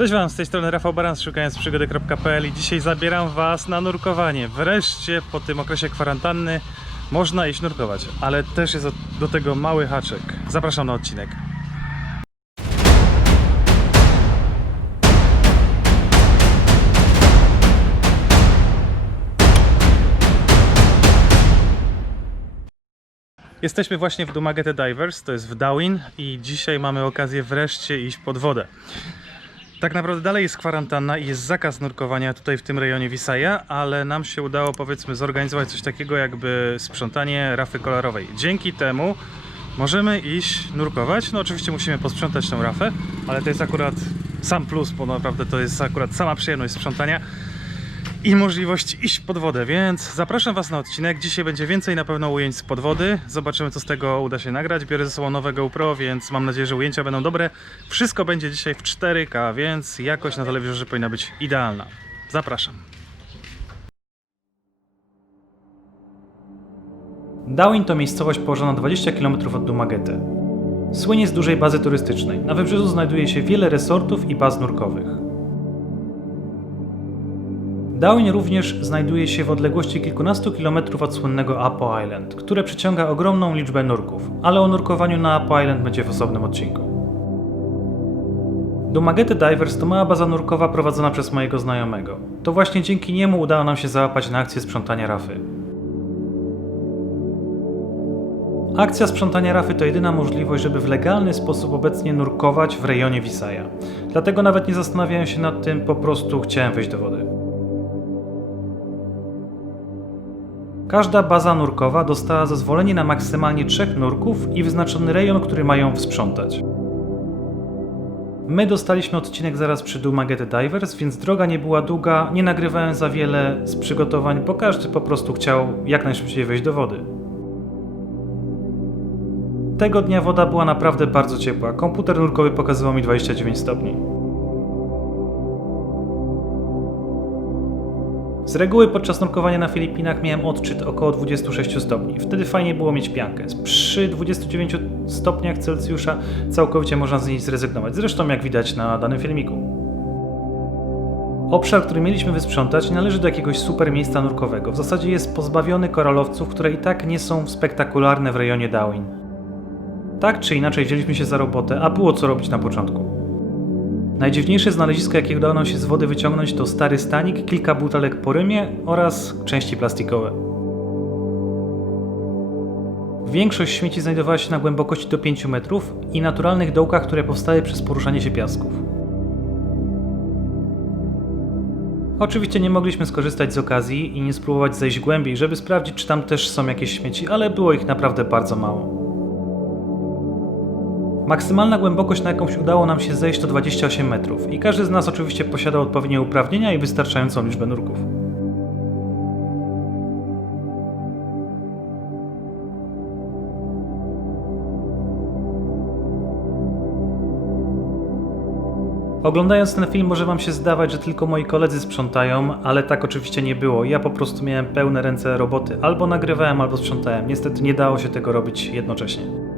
Cześć Wam, z tej strony Rafał Baran, szukając przygody.pl i dzisiaj zabieram Was na nurkowanie. Wreszcie po tym okresie kwarantanny można iść nurkować, ale też jest do tego mały haczyk. Zapraszam na odcinek. Jesteśmy właśnie w Dumagete Divers, to jest w Darwin i dzisiaj mamy okazję wreszcie iść pod wodę. Tak naprawdę dalej jest kwarantanna i jest zakaz nurkowania tutaj w tym rejonie Visaja, ale nam się udało powiedzmy zorganizować coś takiego jakby sprzątanie rafy kolorowej. Dzięki temu możemy iść nurkować. No oczywiście musimy posprzątać tą rafę, ale to jest akurat sam plus, bo naprawdę to jest akurat sama przyjemność sprzątania i możliwość iść pod wodę, więc zapraszam Was na odcinek. Dzisiaj będzie więcej na pewno ujęć z pod wody. Zobaczymy, co z tego uda się nagrać. Biorę ze sobą nowe GoPro, więc mam nadzieję, że ujęcia będą dobre. Wszystko będzie dzisiaj w 4K, więc jakość na telewizorze powinna być idealna. Zapraszam. Darwin to miejscowość położona 20 km od Dumagete. Słynie z dużej bazy turystycznej. Na wybrzeżu znajduje się wiele resortów i baz nurkowych. Darwin również znajduje się w odległości kilkunastu kilometrów od słynnego Apo Island, które przyciąga ogromną liczbę nurków, ale o nurkowaniu na Apo Island będzie w osobnym odcinku. Dumagete Divers to mała baza nurkowa prowadzona przez mojego znajomego. To właśnie dzięki niemu udało nam się załapać na akcję sprzątania rafy. Akcja sprzątania rafy to jedyna możliwość, żeby w legalny sposób obecnie nurkować w rejonie Visaja. Dlatego nawet nie zastanawiałem się nad tym, po prostu chciałem wejść do wody. Każda baza nurkowa dostała zezwolenie na maksymalnie trzech nurków i wyznaczony rejon, który mają sprzątać. My dostaliśmy odcinek zaraz przy Dumagete Divers, więc droga nie była długa, nie nagrywałem za wiele z przygotowań, bo każdy po prostu chciał jak najszybciej wejść do wody. Tego dnia woda była naprawdę bardzo ciepła. Komputer nurkowy pokazywał mi 29 stopni. Z reguły podczas nurkowania na Filipinach miałem odczyt około 26 stopni. Wtedy fajnie było mieć piankę. Przy 29 stopniach Celsjusza całkowicie można z niej zrezygnować. Zresztą jak widać na danym filmiku. Obszar, który mieliśmy wysprzątać, należy do jakiegoś super miejsca nurkowego. W zasadzie jest pozbawiony koralowców, które i tak nie są spektakularne w rejonie Darwin. Tak czy inaczej wzięliśmy się za robotę, a było co robić na początku. Najdziwniejsze znalezisko, jakie udało nam się z wody wyciągnąć, to stary stanik, kilka butelek po rymie oraz części plastikowe. Większość śmieci znajdowała się na głębokości do 5 metrów i naturalnych dołkach, które powstały przez poruszanie się piasków. Oczywiście nie mogliśmy skorzystać z okazji i nie spróbować zejść głębiej, żeby sprawdzić, czy tam też są jakieś śmieci, ale było ich naprawdę bardzo mało. Maksymalna głębokość, na jakąś udało nam się zejść, to 28 metrów i każdy z nas oczywiście posiadał odpowiednie uprawnienia i wystarczającą liczbę nurków. Oglądając ten film może Wam się zdawać, że tylko moi koledzy sprzątają, ale tak oczywiście nie było. Ja po prostu miałem pełne ręce roboty. Albo nagrywałem, albo sprzątałem. Niestety nie dało się tego robić jednocześnie.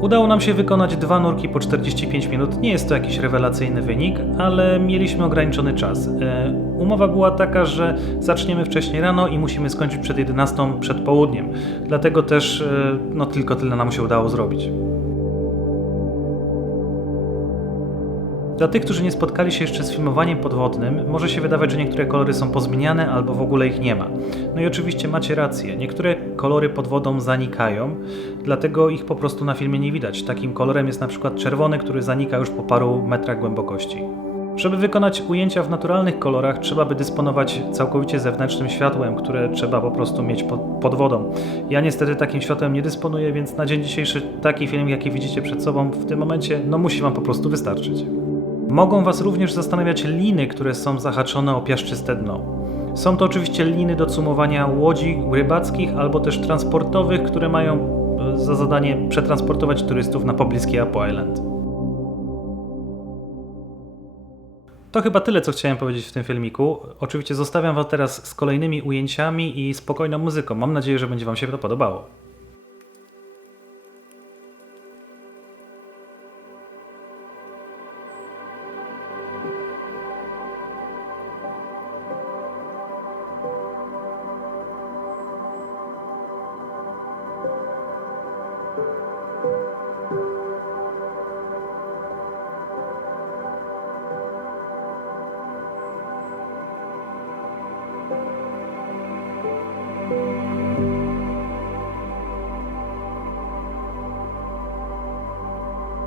Udało nam się wykonać dwa nurki po 45 minut. Nie jest to jakiś rewelacyjny wynik, ale mieliśmy ograniczony czas. E, umowa była taka, że zaczniemy wcześniej rano i musimy skończyć przed 11 przed południem. Dlatego też e, no, tylko tyle nam się udało zrobić. Dla tych, którzy nie spotkali się jeszcze z filmowaniem podwodnym, może się wydawać, że niektóre kolory są pozmieniane albo w ogóle ich nie ma. No i oczywiście macie rację, niektóre kolory pod wodą zanikają, dlatego ich po prostu na filmie nie widać. Takim kolorem jest na przykład czerwony, który zanika już po paru metrach głębokości. Żeby wykonać ujęcia w naturalnych kolorach, trzeba by dysponować całkowicie zewnętrznym światłem, które trzeba po prostu mieć pod, pod, wodą. Ja niestety takim światłem nie dysponuję, więc na dzień dzisiejszy taki film, jaki widzicie przed sobą w tym momencie, no musi Wam po prostu wystarczyć. Mogą Was również zastanawiać liny, które są zahaczone o piaszczyste dno. Są to oczywiście liny do cumowania łodzi rybackich albo też transportowych, które mają e, za zadanie przetransportować turystów na pobliski Apo Island. To chyba tyle, co chciałem powiedzieć w tym filmiku. Oczywiście zostawiam Was teraz z kolejnymi ujęciami i spokojną muzyką. Mam nadzieję, że będzie Wam się to podobało.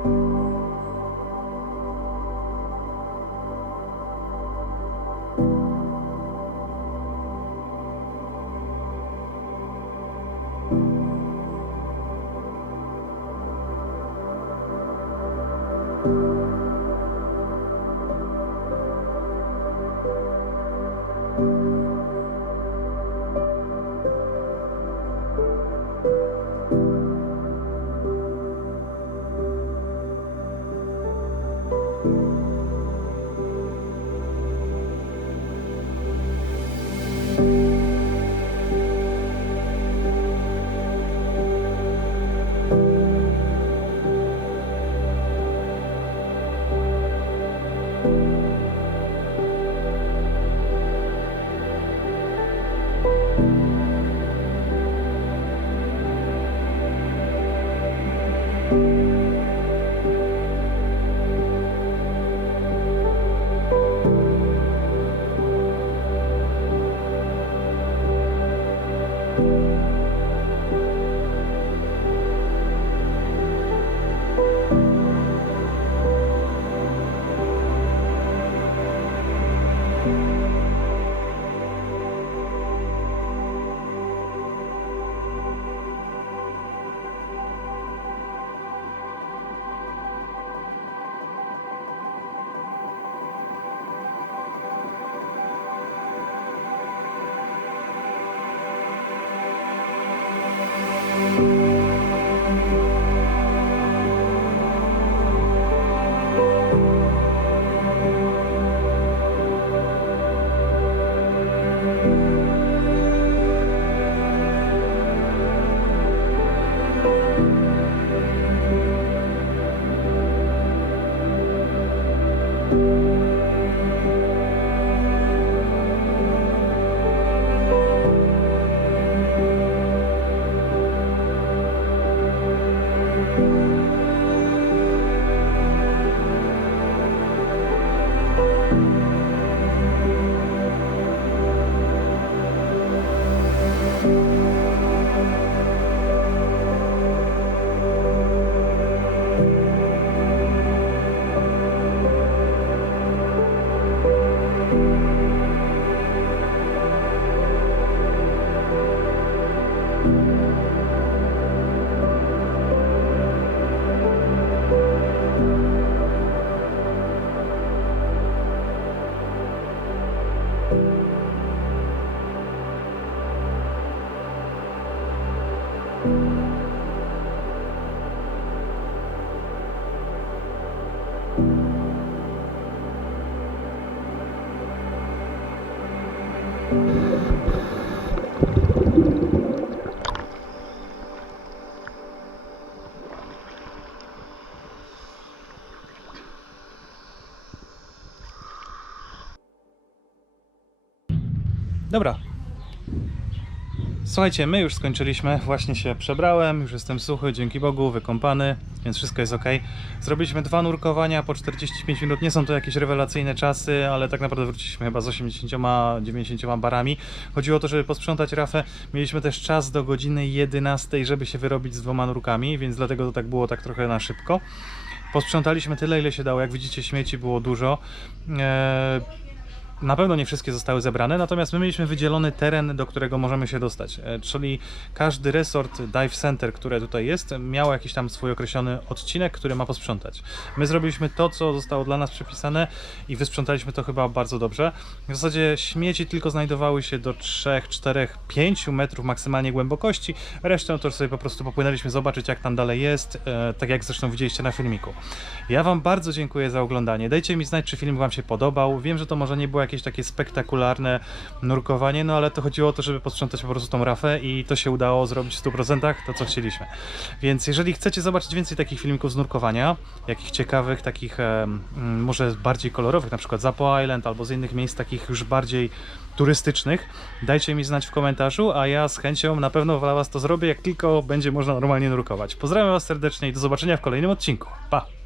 you Dobra. Słuchajcie, my już skończyliśmy, właśnie się przebrałem, już jestem suchy, dzięki Bogu, wykąpany, więc wszystko jest ok. Zrobiliśmy dwa nurkowania po 45 minut, nie są to jakieś rewelacyjne czasy, ale tak naprawdę wróciliśmy chyba z 80-90 barami. Chodziło o to, żeby posprzątać rafę, mieliśmy też czas do godziny 11, żeby się wyrobić z dwoma nurkami, więc dlatego to tak było tak trochę na szybko. Posprzątaliśmy tyle, ile się dało, jak widzicie śmieci było dużo. Eee, na pewno nie wszystkie zostały zebrane, natomiast my mieliśmy wydzielony teren, do którego możemy się dostać. E, Czyli każdy resort Dive Center, które tutaj jest, miał jakiś tam swój określony odcinek, który ma posprzątać. My zrobiliśmy to, co zostało dla nas przypisane i wysprzątaliśmy to chyba bardzo dobrze. W zasadzie śmieci tylko znajdowały się do 3, 4, 5 metrów maksymalnie głębokości. Resztę to sobie po prostu popłynęliśmy zobaczyć, jak tam dalej jest, e, tak jak zresztą widzieliście na filmiku. Ja Wam bardzo dziękuję za oglądanie. Dajcie mi znać, czy film Wam się podobał. Wiem, że to może nie było jakieś takie spektakularne nurkowanie, no ale to chodziło o to, żeby posprzątać po prostu tą rafę i to się udało zrobić w 100% to, co chcieliśmy. Więc jeżeli chcecie zobaczyć więcej takich filmików z nurkowania, jakich ciekawych, takich mm, może bardziej kolorowych, na przykład Zapo Island albo z innych miejsc takich już bardziej turystycznych, dajcie mi znać w komentarzu, a ja z chęcią na pewno dla Was to zrobię, jak tylko będzie można normalnie nurkować. Pozdrawiam Was serdecznie i do zobaczenia w kolejnym odcinku. Pa!